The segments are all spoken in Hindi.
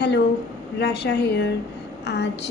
Hello, Rasha hair. आज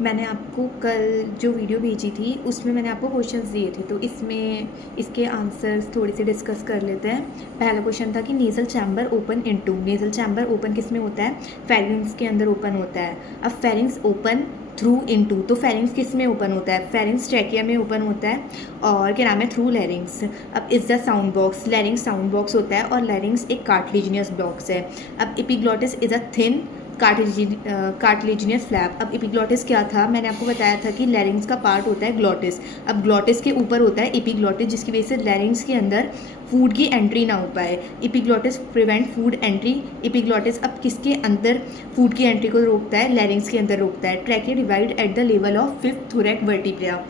मैंने आपको कल जो वीडियो भेजी थी उसमें मैंने आपको क्वेश्चंस दिए थे, तो इसमें इसके आंसर्स थोड़े से डिस्कस कर लेते हैं। पहला क्वेश्चन था कि nasal chamber open into. Nasal chamber open किस में होता है? फेरिंग्स के अंदर ओपन होता है। अब फेरिंग्स ओपन थ्रू इनटू, तो फेरिंग्स किस में ओपन होता है? फेरिंग्स ट्रैकिया में ओपन होता है। और क्या नाम है? Through larynx. अब is the sound box. Larynx sound box होता है और लैरिंग्स एक कार्टिलेजिनियस बॉक्स है। अब epiglottis is a thin cartilaginous flap. अब एपिग्लॉटिस क्या था? मैंने आपको बताया था कि लैरिंग्स का पार्ट होता है ग्लॉटिस। अब ग्लॉटिस के ऊपर होता है एपिग्लॉटिस, जिसकी वजह से लैरिंग्स के अंदर फूड की एंट्री ना हो पाए। Epiglottis prevent food entry. Epiglottis अब किसके अंदर फूड की एंट्री को रोकता है? लैरिंग्स के अंदर रोकता है। Trachea divide at the level of fifth thoracic vertebra.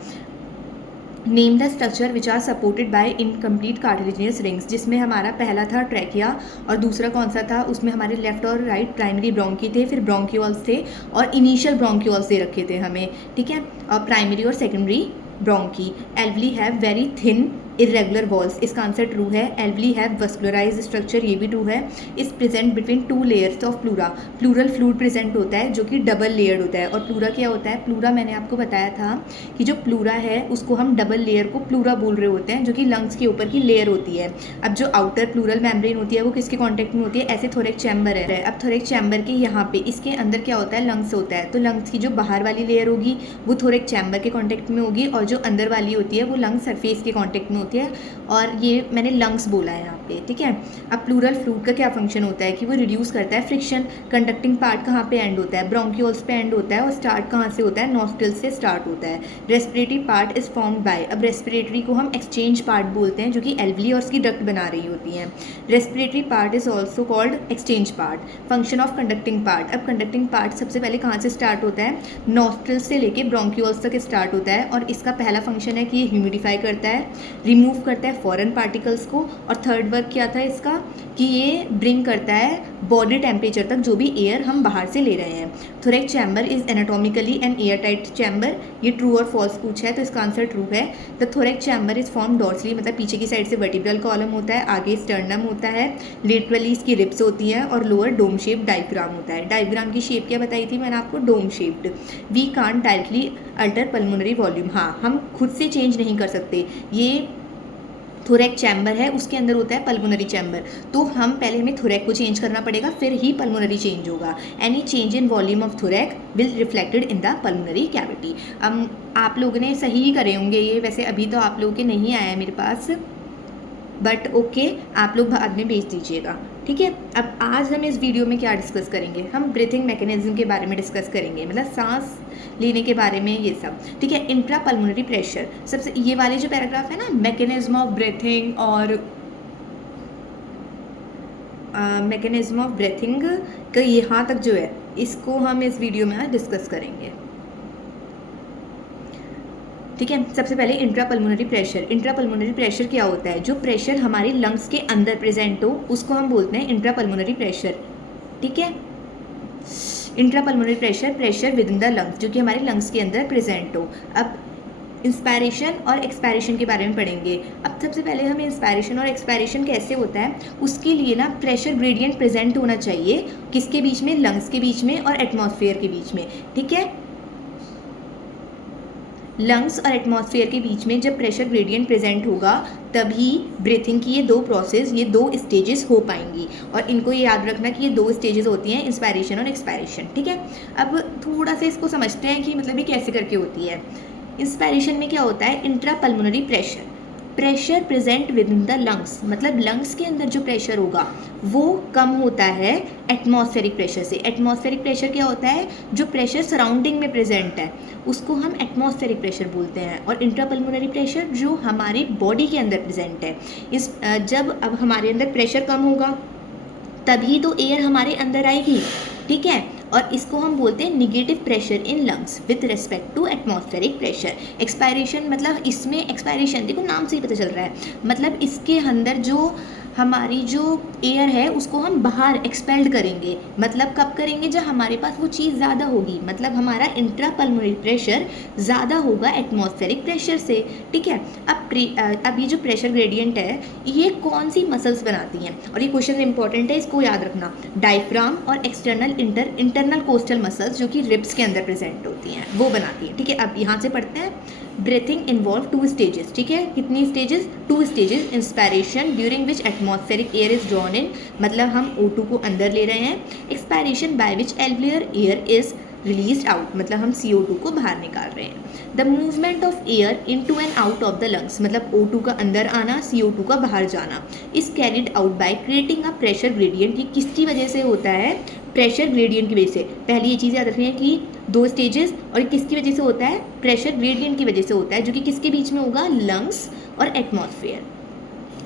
Name the structure which are supported by incomplete cartilaginous rings, जिसमें हमारा पहला था ट्रैकिया और दूसरा कौन सा था? उसमें हमारे लेफ्ट और राइट प्राइमरी ब्रोंकी थे, फिर ब्रोंक्यूल्स थे और इनिशियल ब्रोंक्यूल्स दे रखे थे हमें, ठीक है। और प्राइमरी और secondary bronchi. Alveoli have very thin irregular walls, इसका आंसर ट्रू है। एल्वली हैव वस्कुलराइज स्ट्रक्चर, ये भी ट्रू है। इस present between two layers of pleura. Pleural fluid present होता है जो कि डबल लेयर्ड होता है। और प्लूरा क्या होता है? प्लूरा मैंने आपको बताया था कि जो प्लूरा है उसको हम डबल लेयर को प्लूरा बोल रहे होते हैं, जो कि लंग्स के ऊपर की लेयर होती है। अब जो आउटर प्लूरल मेम्ब्रेन होती है वो किसके कॉन्टेक्ट में होती है? ऐसे थोरेक चैम्बर है। अब थोरेक चैम्बर के यहाँ पे इसके अंदर क्या होता है? लंग्स होता है। तो लंग्स की जो बाहर वाली लेयर होगी वो थोरेक चैम्बर के कॉन्टेक्ट में होगी और जो अंदर वाली होती है वो लंग सरफेस के कॉन्टेक्ट में होती है। और ये मैंने लंग्स बोला है यहाँ पे, ठीक है। अब प्लूरल फ्लूइड का क्या फंक्शन होता है? कि वो रिड्यूस करता है फ्रिक्शन। कंडक्टिंग पार्ट कहाँ पे एंड होता है? ब्रोंक्यूल्स पे एंड होता है। और स्टार्ट कहाँ से होता है? नॉस्ट्रिल से स्टार्ट होता है। Respiratory part is formed by. अब रेस्पिरेटरी को हम एक्सचेंज पार्ट बोलते हैं, जो कि एल्वली और उसकी डक्ट बना रही होती हैं। Respiratory part is also called exchange part. Function of conducting part. अब कंडक्टिंग पार्ट सबसे पहले कहाँ से स्टार्ट होता है? नॉस्ट्रिल से लेके ब्रोंक्यूल्स तक स्टार्ट होता है। और इसका पहला फंक्शन है कि ये ह्यूमिडिफाई करता है, रिमूव करता है फॉरेन पार्टिकल्स को। और थर्ड वर्क क्या था इसका? कि ये ब्रिंग करता है बॉडी टेम्परेचर तक जो भी एयर हम बाहर से ले रहे हैं। Thoracic chamber is anatomically an air tight chamber. ये ट्रू और फॉल्स पूछा है तो इसका आंसर ट्रू है। The thoracic chamber is form dorsally, मतलब पीछे की साइड से वर्टिब्रल कॉलम होता है, आगे स्टर्नम होता है, लेटरली इसकी रिब्स होती हैं और लोअर डोम शेप डायग्राम होता है। डायग्राम की शेप क्या बताई थी मैंने आपको? Dome shaped. We can't directly alter pulmonary volume. हाँ, हम खुद से चेंज नहीं कर सकते। ये थोरैक चैम्बर है, उसके अंदर होता है पल्मोनरी चैम्बर, तो हम पहले हमें थोरैक को चेंज करना पड़ेगा, फिर ही पल्मोनरी चेंज होगा। Any change in volume of thoracic will reflected in the pulmonary cavity. आप लोगों ने सही ही करे होंगे ये, वैसे अभी तो आप लोगों के नहीं आया है मेरे पास, बट ओके, आप लोग बाद में भेज दीजिएगा, ठीक है। अब आज हम इस वीडियो में क्या डिस्कस करेंगे? हम ब्रीथिंग मैकेनिज्म के बारे में डिस्कस करेंगे, मतलब सांस लेने के बारे में, ये सब, ठीक है। इंट्रा पल्मोनरी प्रेशर, सबसे ये वाले जो पैराग्राफ है ना, मैकेनिज्म ऑफ ब्रीथिंग और मैकेनिज्म ऑफ ब्रीथिंग का यहाँ तक जो है इसको हम इस वीडियो में आज डिस्कस करेंगे, ठीक है। सबसे पहले intra pulmonary pressure. Intra pulmonary pressure क्या होता है? जो प्रेशर हमारी लंग्स के अंदर प्रेजेंट हो उसको हम बोलते हैं इंट्रा पल्मोनरी प्रेशर, ठीक है। Intra pulmonary pressure, pressure with in the lungs, जो कि हमारे लंग्स के अंदर प्रेजेंट हो। अब इंस्पायरेशन और एक्सपायरेशन के बारे में पढ़ेंगे। अब सबसे पहले हमें इंस्पायरेशन और एक्सपायरेशन कैसे होता है उसके लिए ना प्रेशर ग्रेडियंट प्रेजेंट होना चाहिए, किसके बीच में? लंग्स के बीच में और एटमॉस्फेयर के बीच में, ठीक है। लंग्स और एटमॉस्फेयर के बीच में जब प्रेशर ग्रेडियंट प्रेजेंट होगा तभी ब्रीथिंग की ये दो प्रोसेस, ये दो स्टेजेस हो पाएंगी। और इनको ये याद रखना कि ये दो स्टेजेस होती हैं, इंस्पायरेशन और एक्सपायरेशन, ठीक है। अब थोड़ा सा इसको समझते हैं कि मतलब ये कैसे करके होती है। इंस्पायरेशन में क्या होता है? Intra pulmonary pressure, pressure present with in the lungs, मतलब लंग्स के अंदर जो प्रेशर होगा वो कम होता है एटमॉस्फेरिक प्रेशर से। एटमॉस्फेरिक प्रेशर क्या होता है? जो प्रेशर सराउंडिंग में प्रेजेंट है उसको हम एटमॉस्फेरिक प्रेशर बोलते हैं। और इंट्रापल्मोनरी प्रेशर जो हमारी बॉडी के अंदर प्रेजेंट है, इस जब अब हमारे अंदर प्रेशर कम होगा तभी तो एयर हमारे अंदर आएगी, ठीक है। और इसको हम बोलते हैं negative pressure in lungs with respect to atmospheric pressure. Expiration, मतलब इसमें एक्सपायरेशन देखो नाम से ही पता चल रहा है, मतलब इसके अंदर जो हमारी जो एयर है उसको हम बाहर एक्सपेल्ड करेंगे। मतलब कब करेंगे? जब हमारे पास वो चीज़ ज़्यादा होगी, मतलब हमारा इंट्रा पल्मोनरी प्रेशर ज़्यादा होगा एटमॉस्फेरिक प्रेशर से। ठीक है, अब ये जो प्रेशर ग्रेडियंट है ये कौन सी मसल्स बनाती हैं, और ये क्वेश्चन इंपॉर्टेंट है, इसको याद रखना। डायफ्राम और एक्सटर्नल इंटरनल कोस्टल मसल्स जो कि रिब्स के अंदर प्रेजेंट होती हैं वो बनाती हैं। ठीक है, अब यहाँ से पढ़ते हैं। Breathing involve 2 stages. ठीक है, कितनी stages? 2 stages. Inspiration during which atmospheric air is drawn in, मतलब हम O2 को अंदर ले रहे हैं। Expiration by which alveolar air is release out, मतलब हम CO2 को बाहर निकाल रहे हैं। The movement of air into and out of the lungs, मतलब O2 का अंदर आना, CO2 का बाहर जाना, is carried out by creating a pressure gradient. ये किसकी वजह से होता है? प्रेशर ग्रेडियंट की वजह से। पहले ये चीज़ याद रखनी है कि 2 स्टेजेस, और किसकी वजह से होता है? प्रेशर ग्रेडियंट की वजह से होता है, जो कि किसके बीच में होगा? लंग्स और एटमॉस्फेयर।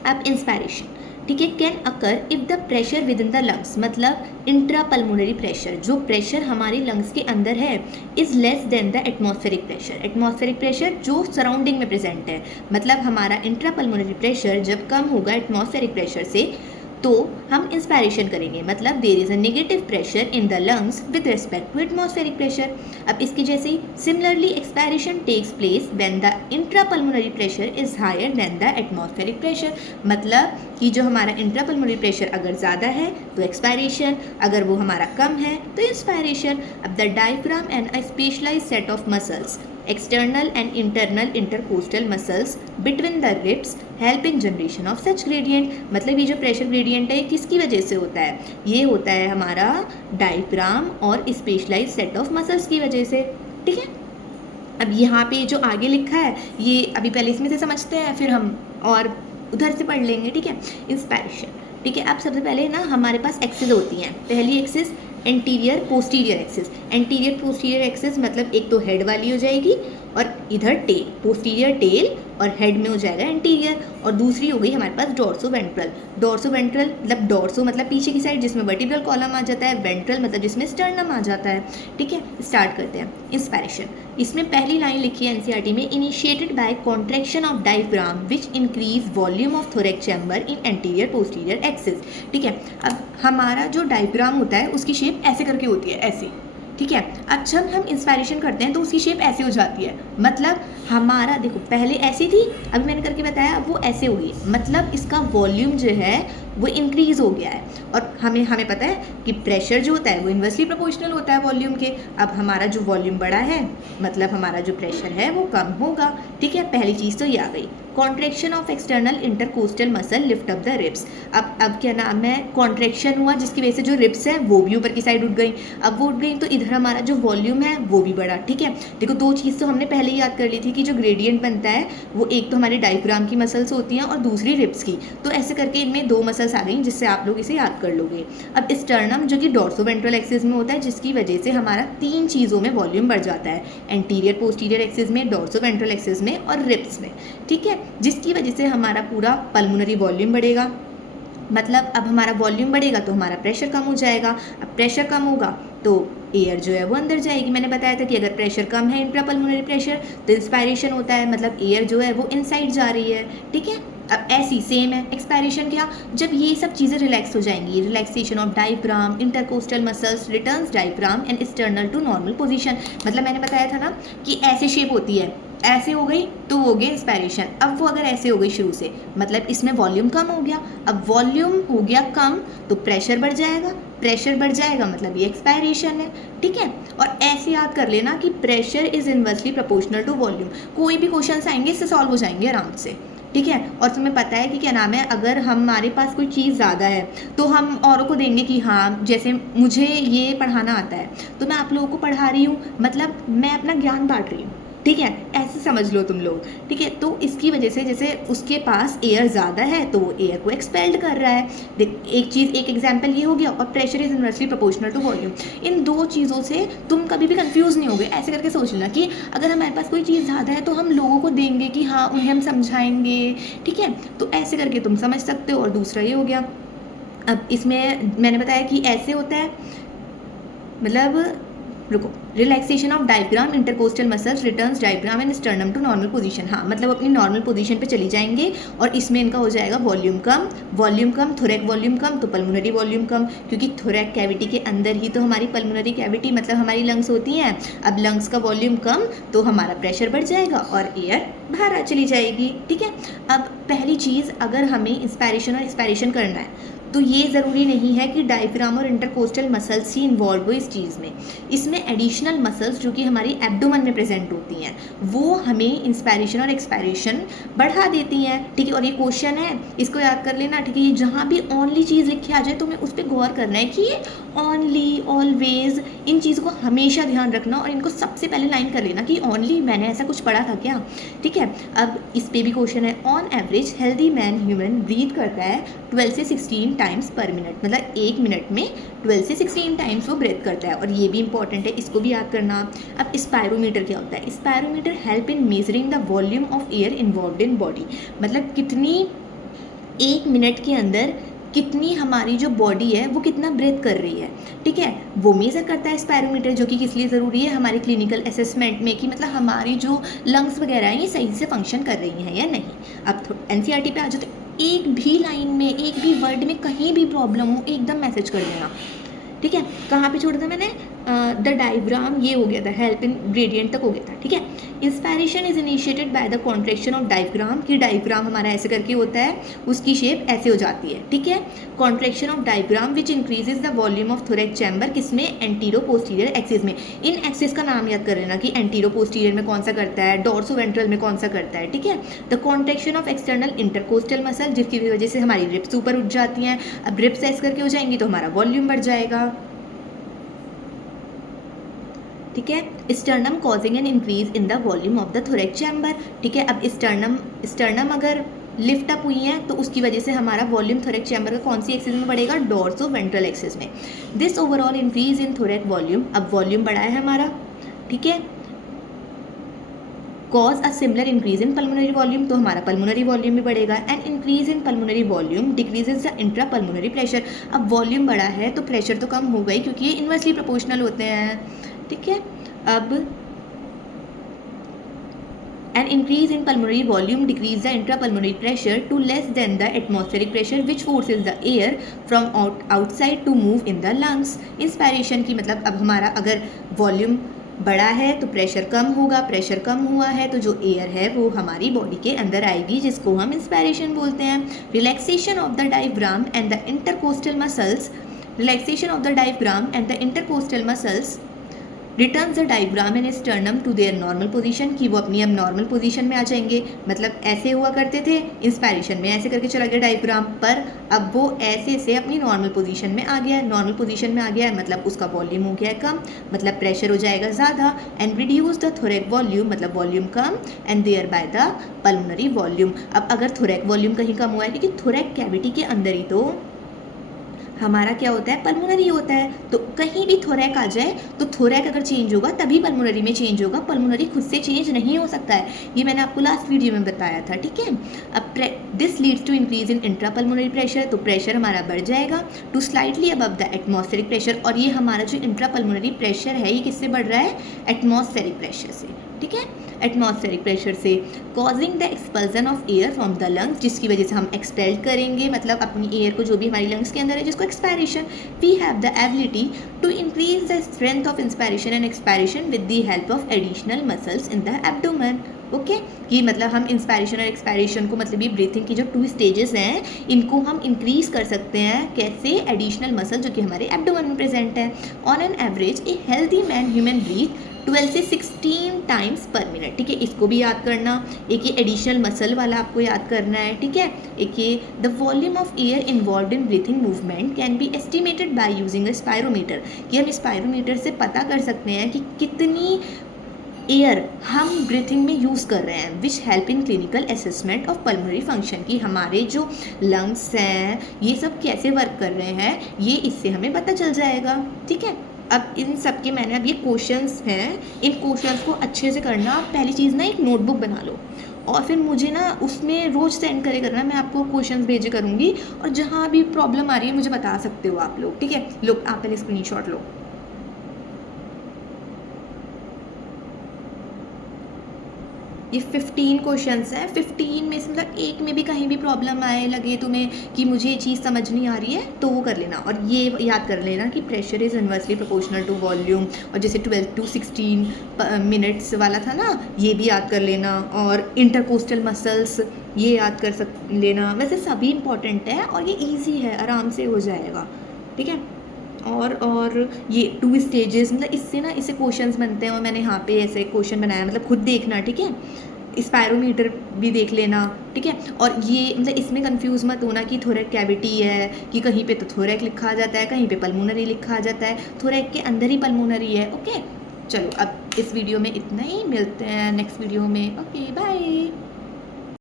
अब इंस्पायरेशन, ठीक है, can occur if the pressure with in the lungs, मतलब इंट्रा पल्मोनरी प्रेशर, जो प्रेशर हमारे लंग्स के अंदर है, is less than the atmospheric pressure. Atmospheric pressure जो सराउंडिंग में प्रेजेंट है, मतलब हमारा इंट्रा पल्मोनरी प्रेशर जब कम होगा एटमॉस्फेरिक प्रेशर से तो हम इंस्पायरेशन करेंगे, मतलब there is a negative pressure in the lungs with respect to atmospheric pressure. अब इसकी जैसे ही similarly expiration takes place when the intrapulmonary pressure is higher than the atmospheric pressure, मतलब कि जो हमारा इंट्रापल्मोनरी प्रेशर अगर ज़्यादा है तो एक्सपायरेशन, अगर वो हमारा कम है तो इंस्पायरेशन। अब the diaphragm and a specialised set of muscles, external and internal intercostal muscles between the ribs help in generation of such gradient, मतलब ये जो प्रेशर ग्रेडियंट है किसकी वजह से होता है? ये होता है हमारा डायफ्राम और स्पेशलाइज्ड सेट ऑफ मसल्स की वजह से। ठीक है, अब यहाँ पे जो आगे लिखा है ये अभी पहले इसमें से समझते हैं, फिर हम और उधर से पढ़ लेंगे। ठीक है, इंस्पायरेशन। ठीक है, अब सबसे पहले ना हमारे पास एक्सिस होती हैं। पहली axis anterior posterior axis. Anterior posterior axis मतलब एक तो हेड वाली हो जाएगी और इधर टेल, पोस्टीरियर टेल और हेड में हो जाएगा एंटीरियर, और दूसरी हो गई हमारे पास डोर्सो वेंट्रल। डोर्सो वेंट्रल मतलब डोर्सो मतलब पीछे की साइड जिसमें वर्टिब्रल कॉलम आ जाता है, वेंट्रल मतलब जिसमें स्टर्नम आ जाता है। ठीक है, स्टार्ट करते हैं। इंस्पायरेशन, इसमें पहली लाइन लिखी है एनसीईआरटी में, initiated by contraction of diaphragm which increase volume of thoracic chamber in anterior posterior axis. ठीक है, अब हमारा जो डायफ्राम होता है उसकी शेप ऐसे करके होती है, ऐसे। ठीक है, अब जब हम इंस्पायरेशन करते हैं तो उसकी शेप ऐसे हो जाती है, मतलब हमारा देखो पहले ऐसी थी, अभी मैंने करके बताया, अब वो ऐसे हो गई, मतलब इसका वॉल्यूम जो है वो इंक्रीज़ हो गया है। और हमें पता है कि प्रेशर जो होता है वो इन्वर्सली प्रोपोर्शनल होता है वॉल्यूम के। अब हमारा जो वॉल्यूम बढ़ा है मतलब हमारा जो प्रेशर है वो कम होगा। ठीक है, पहली चीज़ तो ये आ गई। Contraction of external intercostal muscle lift up the ribs. अब क्या नाम है, कॉन्ट्रैक्शन हुआ जिसकी वजह से जो रिब्स है वो भी ऊपर की साइड उठ गई। अब वो उठ गई तो इधर हमारा जो वॉल्यूम है वो भी बढ़ा। ठीक है, देखो 2 चीज़ तो हमने पहले ही याद कर ली थी कि जो ग्रेडियंट बनता है वो एक तो हमारे डायफ्राम की मसल्स होती हैं और दूसरी रिब्स की, तो ऐसे करके इनमें 2 मसल्स आ गई जिससे आप लोग इसे याद कर लोगे। अब स्टर्नम जो कि डोर्सो वेंट्रल एक्सिस में होता है, जिसकी वजह से हमारा 3 चीज़ों में वॉल्यूम बढ़ जाता है, एंटीरियर पोस्टीरियर एक्सिस में, डोर्सो वेंट्रल एक्सिस में और रिब्स में। ठीक है, जिसकी वजह से हमारा पूरा पल्मोनरी वॉल्यूम बढ़ेगा, मतलब अब हमारा वॉल्यूम बढ़ेगा तो हमारा प्रेशर कम हो जाएगा। अब प्रेशर कम होगा तो एयर जो है वो अंदर जाएगी। मैंने बताया था कि अगर प्रेशर कम है इंट्रापल्मोनरी प्रेशर तो इंस्पायरेशन होता है, मतलब एयर जो है वो इनसाइड जा रही है। ठीक है, अब ऐसी सेम है एक्सपायरेशन, क्या जब ये सब चीज़ें रिलैक्स हो जाएंगी, relaxation of diaphragm, intercostal muscles returns diaphragm and external to normal position. मतलब मैंने बताया था ना कि ऐसे शेप होती है, ऐसे हो गई तो हो गई इंस्पायरेशन। अब वो अगर ऐसे हो गई शुरू से मतलब इसमें वॉल्यूम कम हो गया, अब वॉल्यूम हो गया कम तो प्रेशर बढ़ जाएगा, प्रेशर बढ़ जाएगा मतलब ये एक्सपायरेशन है। ठीक है, और ऐसे याद कर लेना कि pressure is inversely proportional to volume. कोई भी क्वेश्चन आएंगे इससे सॉल्व हो जाएंगे आराम से। ठीक है, और तुम्हें पता है कि क्या नाम है, अगर हमारे पास कोई चीज़ ज़्यादा है तो हम औरों को देंगे कि हाँ जैसे मुझे ये पढ़ाना आता है तो मैं आप लोगों को पढ़ा रही हूँ, मतलब मैं अपना ज्ञान बांट रही हूँ। ठीक है, ऐसे समझ लो तुम लोग। ठीक है, तो इसकी वजह से जैसे उसके पास एयर ज़्यादा है तो वो एयर को एक्सपेल्ड कर रहा है। देख एक चीज़, एक एग्जांपल ये हो गया, और pressure is inversely proportional to volume. इन 2 चीज़ों से तुम कभी भी कंफ्यूज नहीं होगे। ऐसे करके सोच लेना कि अगर हमारे पास कोई चीज़ ज़्यादा है तो हम लोगों को देंगे कि हाँ उन्हें हम समझाएंगे। ठीक है, तो ऐसे करके तुम समझ सकते हो। और दूसरा ये हो गया, अब इसमें मैंने बताया कि ऐसे होता है, मतलब रुको, relaxation of diaphragm intercostal muscles returns diaphragm and sternum to normal position. हाँ, मतलब अपनी नॉर्मल पोजीशन पे चली जाएंगे और इसमें इनका हो जाएगा वॉल्यूम कम, थोरैक वॉल्यूम कम तो पल्मोनरी वॉल्यूम कम, क्योंकि थोरैक कैविटी के अंदर ही तो हमारी पल्मोनरी कैविटी मतलब हमारी लंग्स होती हैं। अब लंग्स का वॉल्यूम कम तो हमारा प्रेशर बढ़ जाएगा और एयर बाहर चली जाएगी। ठीक है, अब पहली चीज़, अगर हमें इंस्पायरेशन और एक्सपायरेशन करना है तो ये ज़रूरी नहीं है कि डायफ्राम और इंटरकोस्टल मसल्स ही इन्वॉल्व हो इस चीज़ में। इसमें एडिशनल मसल्स जो कि हमारी एब्डोमेन में प्रेजेंट होती हैं वो हमें इंस्पायरेशन और एक्सपायरेशन बढ़ा देती हैं। ठीक है, और ये क्वेश्चन है, इसको याद कर लेना। ठीक है, ये जहाँ भी ओनली चीज़ लिखी आ जाए तो हमें उस पर गौर करना है कि ये ओनली, ऑलवेज, इन चीज़ को हमेशा ध्यान रखना और इनको सबसे पहले लाइन कर लेना कि ओनली, मैंने ऐसा कुछ पढ़ा था क्या। ठीक है, अब इस पर भी क्वेश्चन है, on average healthy man human breathe करता है 12 से 16 टाइम्स पर मिनट, मतलब 1 मिनट में 12 से 16 टाइम्स वो ब्रेथ करता है। और ये भी इंपॉर्टेंट है, इसको भी याद करना। अब स्पायरोमीटर क्या होता है? Spirometer help in measuring the volume of air involved in body, मतलब कितनी 1 मिनट के अंदर कितनी हमारी जो बॉडी है वो कितना ब्रेथ कर रही है। ठीक है, वो मेज़र करता है स्पायरोमीटर, जो कि किस लिए ज़रूरी है? हमारी क्लिनिकल असेसमेंट में, कि मतलब हमारी जो लंग्स वगैरह हैं ये सही से फंक्शन कर रही हैं या नहीं। अब NCERT पे आ जाओ तो एक भी लाइन में, एक भी वर्ड में कहीं भी प्रॉब्लम हो एकदम मैसेज कर देना। ठीक है, कहाँ पे छोड़ा था मैंने? द डायग्राम, ये हो गया था, हेल्प इन ग्रेडियंट तक हो गया था। ठीक है, inspiration is initiated by the contraction of diagram, कि डायग्राम हमारा ऐसे करके होता है, उसकी शेप ऐसे हो जाती है। ठीक है, contraction of diagram which increases the volume of thoracic chamber, किसमें? एंटीरो पोस्टीरियर एक्सिस में। इन एक्सिस का नाम याद कर लेना कि एंटीरो पोस्टीरियर में कौन सा करता है, डोर्सो वेंट्रल में कौन सा करता है। ठीक है, the contraction of external intercostal muscle, जिसकी वजह से हमारी रिप्स ऊपर उठ जाती हैं। अब रिप्स ऐसे करके हो जाएंगी तो हमारा वॉल्यूम बढ़ जाएगा। ठीक है, sternum causing an increase in the volume of the thoracic chamber. ठीक है, अब स्टर्नम अगर लिफ्ट अप हुई है तो उसकी वजह से हमारा वॉल्यूम थोरैक चैम्बर का कौन सी एक्सिस में बढ़ेगा? डोर्सो वेंट्रल एक्सिस में। This overall increase in thoracic volume, अब वॉल्यूम बढ़ा है हमारा। ठीक है, cause a similar increase in pulmonary volume, तो हमारा पल्मोनरी वॉल्यूम भी बढ़ेगा। And increase in pulmonary volume decreases the intra pulmonary pressure, अब वॉल्यूम बढ़ा है तो प्रेशर तो कम होगा ही, क्योंकि ये इन्वर्सली प्रोपोर्शनल होते हैं। ठीक है, अब an increase in pulmonary volume decrease the intrapulmonary pressure to less than the atmospheric pressure which forces the air from outside to move in the lungs। Inspiration की मतलब अब हमारा अगर वॉल्यूम बड़ा है तो प्रेशर कम होगा, प्रेशर कम हुआ है तो जो एयर है वो हमारी बॉडी के अंदर आएगी, जिसको हम इंस्पायरेशन बोलते हैं। Relaxation of the diaphragm and the intercostal muscles, relaxation of the diaphragm and the intercostal muscles returns the diagram and sternum to their normal position, कि वो अपनी अब नॉर्मल पोजीशन में आ जाएंगे। मतलब ऐसे हुआ करते थे इंस्पायरेशन में, ऐसे करके चला गया डायग्राम, पर अब वो ऐसे से अपनी नॉर्मल पोजीशन में आ गया है। नॉर्मल पोजीशन में आ गया है मतलब उसका वॉल्यूम हो गया है कम, मतलब प्रेशर हो जाएगा ज़्यादा। And reduce the thorax volume, मतलब वॉल्यूम कम, and thereby the pulmonary volume. अब अगर थोरैक वॉल्यूम कहीं कम हुआ है, क्योंकि थोरैक कैविटी के अंदर ही तो हमारा क्या होता है? पल्मोनरी होता है। तो कहीं भी थोरैक आ जाए तो थोरैक अगर चेंज होगा तभी पल्मोनरी में चेंज होगा, पल्मोनरी खुद से चेंज नहीं हो सकता है। ये मैंने आपको लास्ट वीडियो में बताया था। ठीक है, अब this leads to increase in intra pulmonary pressure, तो प्रेशर हमारा बढ़ जाएगा to slightly above the atmospheric pressure. और ये हमारा जो इंट्रा पल्मोनरी प्रेशर है ये किससे बढ़ रहा है? एटमॉस्फेरिक प्रेशर से। ठीक है, एटमॉस्फेरिक प्रेशर से, causing the expulsion of air from the lungs, जिसकी वजह से हम एक्सपेल करेंगे, मतलब अपनी एयर को जो भी हमारी लंग्स के अंदर है, जिसको expiration. We have the ability to increase the strength of inspiration and expiration with the help of additional muscles in the abdomen. Okay, कि मतलब हम इंस्पायरेशन और एक्सपायरेशन को, मतलब ये ब्रीथिंग की जो 2 स्टेजेस हैं, इनको हम इंक्रीज कर सकते हैं। कैसे? एडिशनल मसल जो कि हमारे एब्डोमेन में प्रेजेंट है। On an average a healthy man human breathe 12 से 16 टाइम्स पर मिनट। ठीक है, इसको भी याद करना। एक ये एडिशनल मसल वाला आपको याद करना है। ठीक है, एक ये the volume of air involve in breathing movement can be estimated by using a spirometer, कि हम स्पायरोमीटर से पता कर सकते हैं कि कितनी एयर हम ब्रीथिंग में यूज़ कर रहे हैं, which help in clinical assessment of pulmonary function, कि हमारे जो लंग्स हैं ये सब कैसे वर्क कर रहे हैं, ये इससे हमें पता चल जाएगा। ठीक है, अब इन सब के मैंने अब ये क्वेश्चंस हैं, इन क्वेश्चंस को अच्छे से करना। पहली चीज़ ना एक नोटबुक बना लो और फिर मुझे ना उसमें रोज़ सेंड करे करना, मैं आपको क्वेश्चंस भेजे करूँगी और जहाँ भी प्रॉब्लम आ रही है मुझे बता सकते हो आप लोग। ठीक है, लो आप पहले स्क्रीनशॉट लो। ये 15 क्वेश्चंस हैं। 15 में से मतलब एक में भी कहीं भी प्रॉब्लम आए, लगे तुम्हें कि मुझे ये चीज़ समझ नहीं आ रही है, तो वो कर लेना। और ये याद कर लेना कि pressure is inversely proportional to volume. और जैसे 12 to 16 मिनट्स वाला था ना, ये भी याद कर लेना। और इंटरकोस्टल मसल्स ये याद कर लेना। वैसे सभी इंपॉर्टेंट है और ये ईजी है, आराम से हो जाएगा, ठीक है। और ये 2 स्टेजेस, मतलब इससे ना इससे क्वेश्चंस बनते हैं। और मैंने यहाँ पे ऐसे क्वेश्चन बनाया, मतलब खुद देखना, ठीक है। स्पायरोमीटर भी देख लेना, ठीक है। और ये मतलब इसमें कंफ्यूज मत होना कि थोरैक कैविटी है, कि कहीं पे तो थोरैक लिखा जाता है, कहीं पे पल्मोनरी लिखा जाता है। थोरैक के अंदर ही पल्मोनरी है, ओके। चलो अब इस वीडियो में इतना ही, मिलते हैं नेक्स्ट वीडियो में। Okay bye.